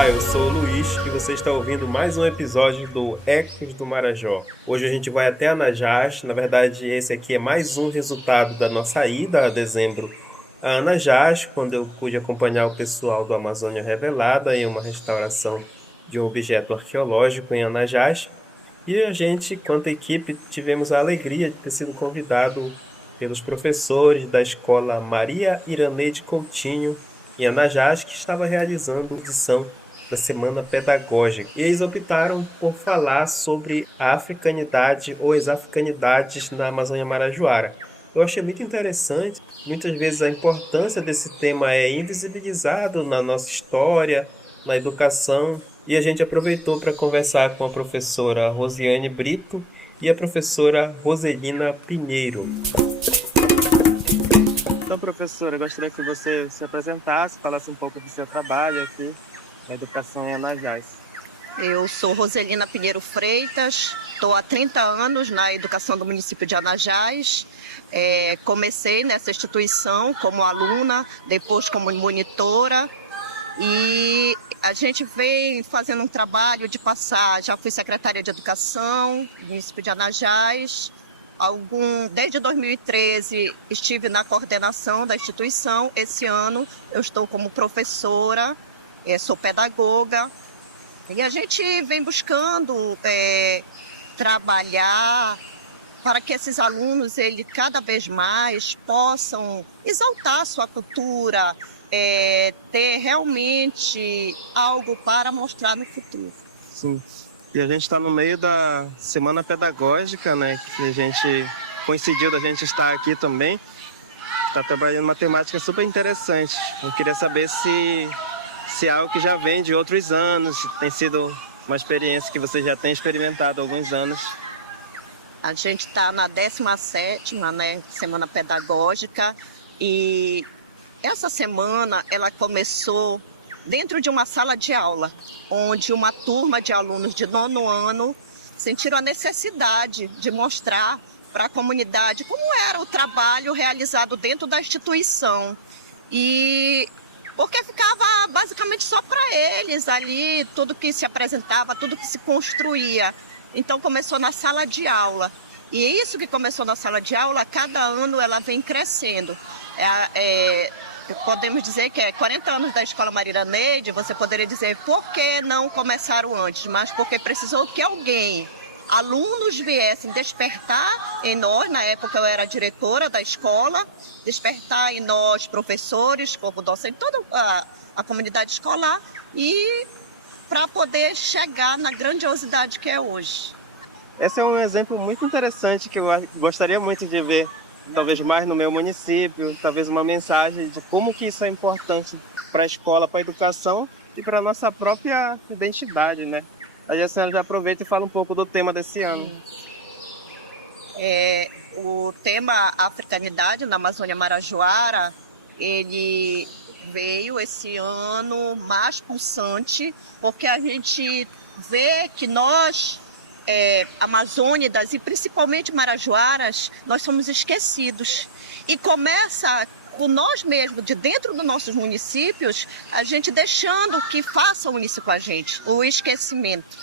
Olá, eu sou o Luiz e você está ouvindo mais um episódio do Ecos do Marajó. Hoje a gente vai até Anajás. Na verdade, esse aqui é mais um resultado da nossa ida a dezembro a Anajás, quando eu pude acompanhar o pessoal do Amazônia Revelada em uma restauração de um objeto arqueológico em Anajás. E a gente, quanto equipe, tivemos a alegria de ter sido convidado pelos professores da escola Maria Iraneide Coutinho, em Anajás, que estava realizando a edição da Semana Pedagógica. E eles optaram por falar sobre a africanidade ou as africanidades na Amazônia Marajoara. Eu achei muito interessante. Muitas vezes a importância desse tema é invisibilizado na nossa história, na educação, e a gente aproveitou para conversar com a professora Rosiane Brito e a professora Roselina Pinheiro. Então, professora, eu gostaria que você se apresentasse, falasse um pouco do seu trabalho aqui na educação em Anajás. Eu sou Roselina Pinheiro Freitas, estou há 30 anos na educação do município de Anajás. Comecei nessa instituição como aluna, depois como monitora, e a gente vem fazendo um trabalho de passar. Já fui secretária de educação do município de Anajás. Desde 2013 estive na coordenação da instituição. Esse ano eu estou como professora, sou pedagoga. E a gente vem buscando trabalhar para que esses alunos, cada vez mais, possam exaltar sua cultura, ter realmente algo para mostrar no futuro. Sim. E a gente está no meio da Semana Pedagógica, né? Que a gente coincidiu da gente estar aqui também. Está trabalhando uma temática super interessante. Eu queria saber se é algo que já vem de outros anos, se tem sido uma experiência que você já tem experimentado há alguns anos. A gente está na 17ª, né, Semana Pedagógica, e essa semana ela começou dentro de uma sala de aula, onde uma turma de alunos de 9º ano sentiram a necessidade de mostrar para a comunidade como era o trabalho realizado dentro da instituição. E porque ficava basicamente só para eles ali, tudo que se apresentava, tudo que se construía. Então começou na sala de aula. E isso que começou na sala de aula, cada ano ela vem crescendo. Podemos dizer que 40 anos da Escola Maria Iraneide, você poderia dizer por que não começaram antes, mas porque precisou que alunos viessem despertar em nós. Na época eu era diretora da escola, despertar em nós, professores, corpo docente, toda a comunidade escolar, e para poder chegar na grandiosidade que é hoje. Esse é um exemplo muito interessante que eu gostaria muito de ver, talvez mais no meu município, talvez uma mensagem de como que isso é importante para a escola, para a educação e para a nossa própria identidade, né? A senhora já aproveita e fala um pouco do tema desse ano. O tema Africanidade na Amazônia Marajoara, ele veio esse ano mais pulsante, porque a gente vê que nós, amazônidas e principalmente marajoaras, nós somos esquecidos. E começa com nós mesmos, de dentro dos nossos municípios, a gente deixando que façam isso com a gente, o esquecimento.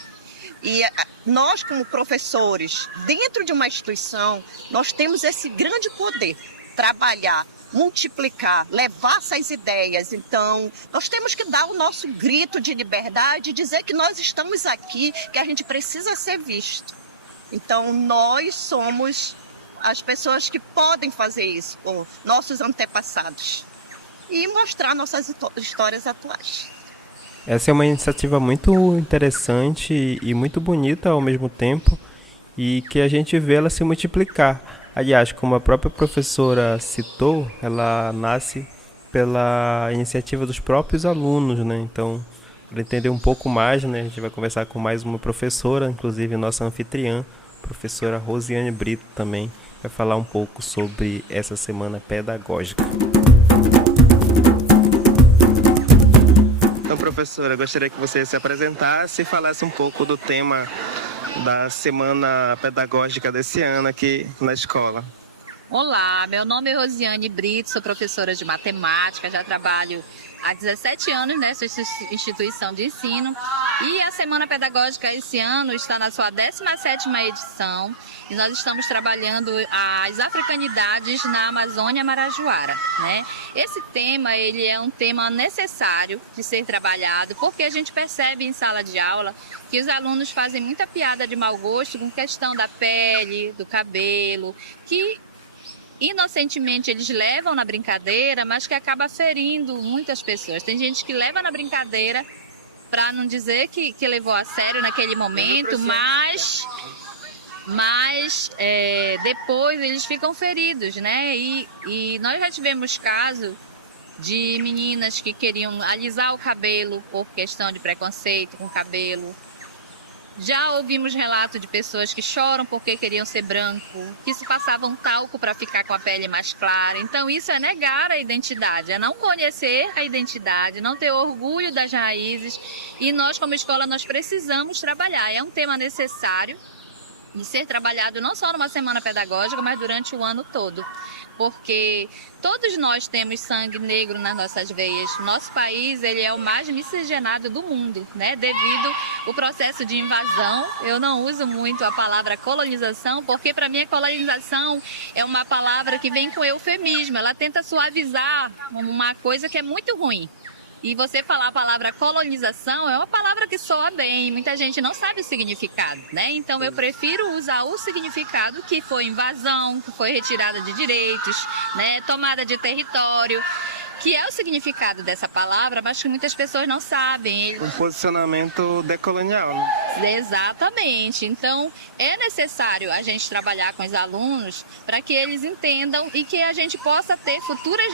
E nós, como professores, dentro de uma instituição, nós temos esse grande poder, trabalhar, multiplicar, levar essas ideias. Então, nós temos que dar o nosso grito de liberdade e dizer que nós estamos aqui, que a gente precisa ser visto. Então, nós somos as pessoas que podem fazer isso, os nossos antepassados, e mostrar nossas histórias atuais. Essa é uma iniciativa muito interessante e muito bonita ao mesmo tempo, e que a gente vê ela se multiplicar. Aliás, como a própria professora citou, ela nasce pela iniciativa dos próprios alunos, né? Então, para entender um pouco mais, né, a gente vai conversar com mais uma professora, inclusive nossa anfitriã, professora Rosiane Brito também, vai falar um pouco sobre essa semana pedagógica. Então, professora, eu gostaria que você se apresentasse e falasse um pouco do tema da Semana Pedagógica desse ano aqui na escola. Olá, meu nome é Rosiane Brito, sou professora de matemática, já trabalho há 17 anos nessa instituição de ensino e a Semana Pedagógica esse ano está na sua 17ª edição e nós estamos trabalhando as africanidades na Amazônia Marajoara, né? Esse tema, ele é um tema necessário de ser trabalhado porque a gente percebe em sala de aula que os alunos fazem muita piada de mau gosto com questão da pele, do cabelo, que inocentemente eles levam na brincadeira, mas que acaba ferindo muitas pessoas. Tem gente que leva na brincadeira para não dizer que levou a sério naquele momento, mas depois eles ficam feridos, né? E nós já tivemos casos de meninas que queriam alisar o cabelo por questão de preconceito com o cabelo. Já ouvimos relatos de pessoas que choram porque queriam ser branco, que se passavam talco para ficar com a pele mais clara. Então isso é negar a identidade, é não conhecer a identidade, não ter orgulho das raízes. E nós, como escola, nós precisamos trabalhar. É um tema necessário de ser trabalhado não só numa semana pedagógica, mas durante o ano todo. Porque todos nós temos sangue negro nas nossas veias. Nosso país, ele é o mais miscigenado do mundo, né? Devido ao processo de invasão. Eu não uso muito a palavra colonização, porque para mim a colonização é uma palavra que vem com eufemismo. Ela tenta suavizar uma coisa que é muito ruim. E você falar a palavra colonização é uma palavra que soa bem, muita gente não sabe o significado, né? Então eu prefiro usar o significado que foi invasão, que foi retirada de direitos, né? Tomada de território, que é o significado dessa palavra, mas que muitas pessoas não sabem. Um posicionamento decolonial, né? Exatamente. Então, é necessário a gente trabalhar com os alunos para que eles entendam e que a gente possa ter futuras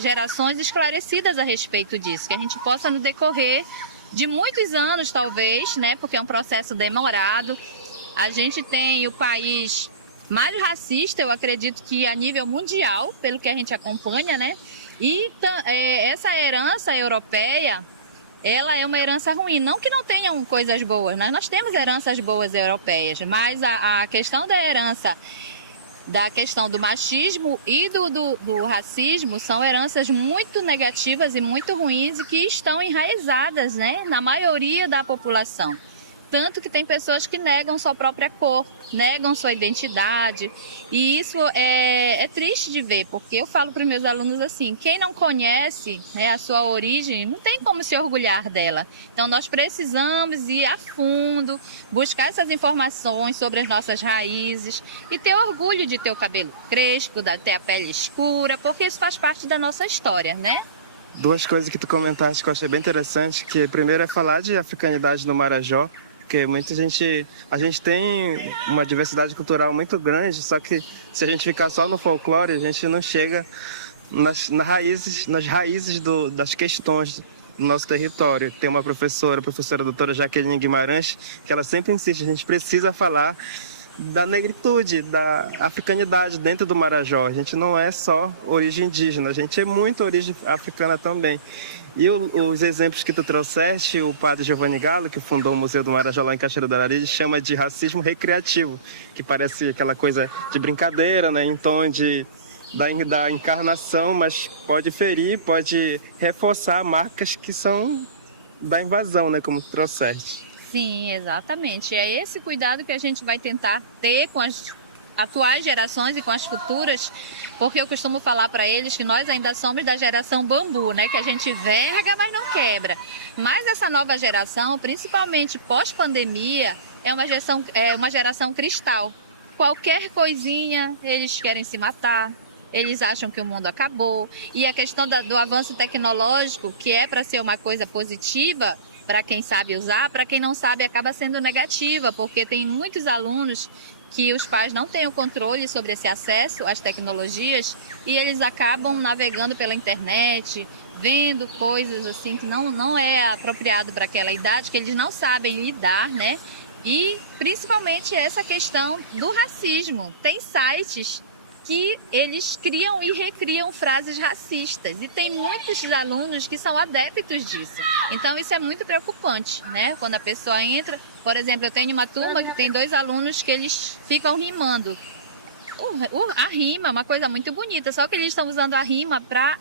gerações esclarecidas a respeito disso, que a gente possa, no decorrer de muitos anos, talvez, né, porque é um processo demorado, a gente tem o país mais racista, eu acredito que a nível mundial, pelo que a gente acompanha, né? E essa herança europeia, ela é uma herança ruim. Não que não tenham coisas boas, né? Nós temos heranças boas europeias, mas a questão da herança, da questão do machismo e do racismo são heranças muito negativas e muito ruins e que estão enraizadas, né, na maioria da população. Tanto que tem pessoas que negam sua própria cor, negam sua identidade. E isso é triste de ver, porque eu falo para os meus alunos assim, quem não conhece, né, a sua origem, não tem como se orgulhar dela. Então nós precisamos ir a fundo, buscar essas informações sobre as nossas raízes e ter orgulho de ter o cabelo crespo, de ter a pele escura, porque isso faz parte da nossa história, né? Duas coisas que tu comentaste que eu achei bem interessante, que primeiro é falar de africanidade no Marajó, porque a gente tem uma diversidade cultural muito grande, só que se a gente ficar só no folclore, a gente não chega nas raízes das questões do nosso território. Tem uma professora, a professora doutora Jaqueline Guimarães, que ela sempre insiste, a gente precisa falar da negritude, da africanidade dentro do Marajó. A gente não é só origem indígena, a gente é muito origem africana também. E os exemplos que tu trouxeste, o padre Giovanni Gallo, que fundou o Museu do Marajó lá em Cachoeira do Arari, chama de racismo recreativo, que parece aquela coisa de brincadeira, né, em tom da encarnação, mas pode ferir, pode reforçar marcas que são da invasão, né, como tu trouxeste. Sim, exatamente. É esse cuidado que a gente vai tentar ter com as atuais gerações e com as futuras, porque eu costumo falar para eles que nós ainda somos da geração bambu, né? Que a gente verga, mas não quebra. Mas essa nova geração, principalmente pós-pandemia, é uma geração cristal. Qualquer coisinha, eles querem se matar. Eles acham que o mundo acabou. E a questão do avanço tecnológico, que é para ser uma coisa positiva, para quem sabe usar, para quem não sabe acaba sendo negativa, porque tem muitos alunos que os pais não têm o controle sobre esse acesso às tecnologias e eles acabam navegando pela internet, vendo coisas assim que não é apropriado para aquela idade, que eles não sabem lidar, né? E principalmente essa questão do racismo. Tem sites que eles criam e recriam frases racistas. E tem muitos alunos que são adeptos disso. Então isso é muito preocupante, né? Quando a pessoa entra, por exemplo, eu tenho uma turma que tem 2 alunos que eles ficam rimando. a rima é uma coisa muito bonita, só que eles estão usando a rima para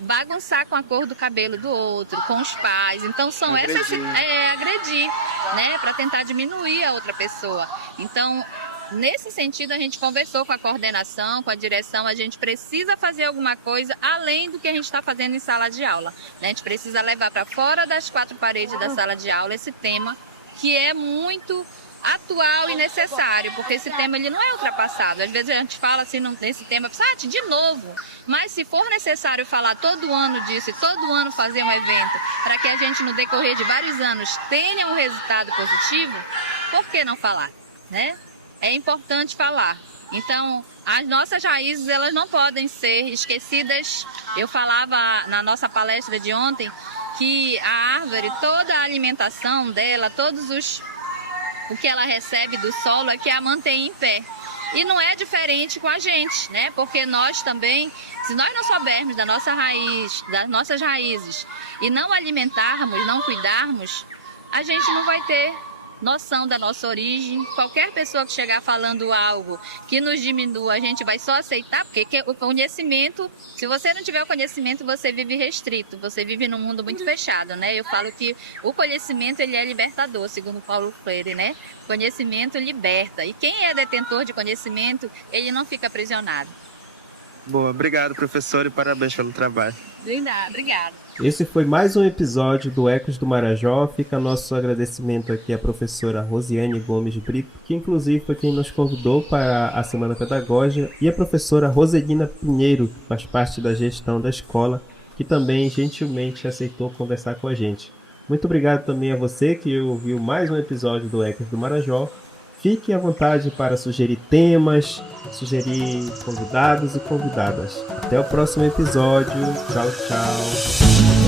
bagunçar com a cor do cabelo do outro, com os pais. Então são agredir, né, para tentar diminuir a outra pessoa. Então, nesse sentido, a gente conversou com a coordenação, com a direção, a gente precisa fazer alguma coisa além do que a gente está fazendo em sala de aula, né? A gente precisa levar para fora das quatro paredes da sala de aula esse tema que é muito atual e necessário, porque esse tema ele não é ultrapassado. Às vezes a gente fala assim nesse tema, de novo, mas se for necessário falar todo ano disso e todo ano fazer um evento para que a gente no decorrer de vários anos tenha um resultado positivo, por que não falar, né? É importante falar. Então, as nossas raízes elas não podem ser esquecidas. Eu falava na nossa palestra de ontem que a árvore, toda a alimentação dela, o que ela recebe do solo é que a mantém em pé. E não é diferente com a gente, né? Porque nós também, se nós não soubermos da nossa raiz, das nossas raízes, e não alimentarmos, não cuidarmos, a gente não vai ter noção da nossa origem. Qualquer pessoa que chegar falando algo que nos diminua, a gente vai só aceitar, porque o conhecimento, se você não tiver o conhecimento, você vive restrito, você vive num mundo muito fechado, né? Eu falo que o conhecimento, ele é libertador, segundo Paulo Freire, né? Conhecimento liberta, e quem é detentor de conhecimento, ele não fica aprisionado. Boa, obrigado, professor, e parabéns pelo trabalho. Obrigada. Esse foi mais um episódio do Ecos do Marajó. Fica nosso agradecimento aqui à professora Rosiane Gomes Brito, que inclusive foi quem nos convidou para a Semana Pedagógica, e a professora Roselina Pinheiro, que faz parte da gestão da escola, que também gentilmente aceitou conversar com a gente. Muito obrigado também a você que ouviu mais um episódio do Ecos do Marajó. Fique à vontade para sugerir temas, sugerir convidados e convidadas. Até o próximo episódio. Tchau, tchau.